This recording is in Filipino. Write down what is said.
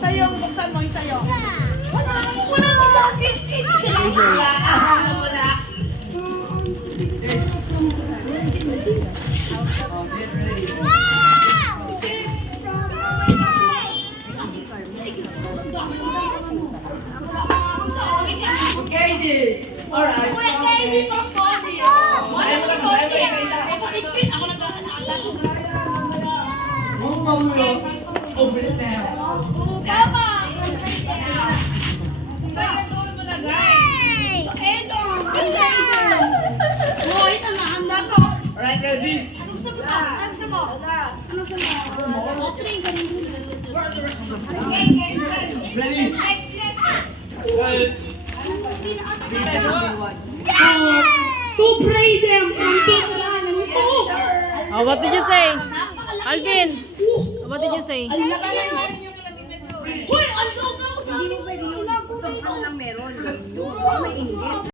sa'yo, buksan mo yung sa'yo. Wala mo sa akin. Wala. Okay, dude. Alright. Alright, ready? Ready? To pray them from Oh, what did you say? Alvin, what did you say? Hoy, ang doga mo sa akin. Hindi mo pwede yun. Ito lang meron. May inggit.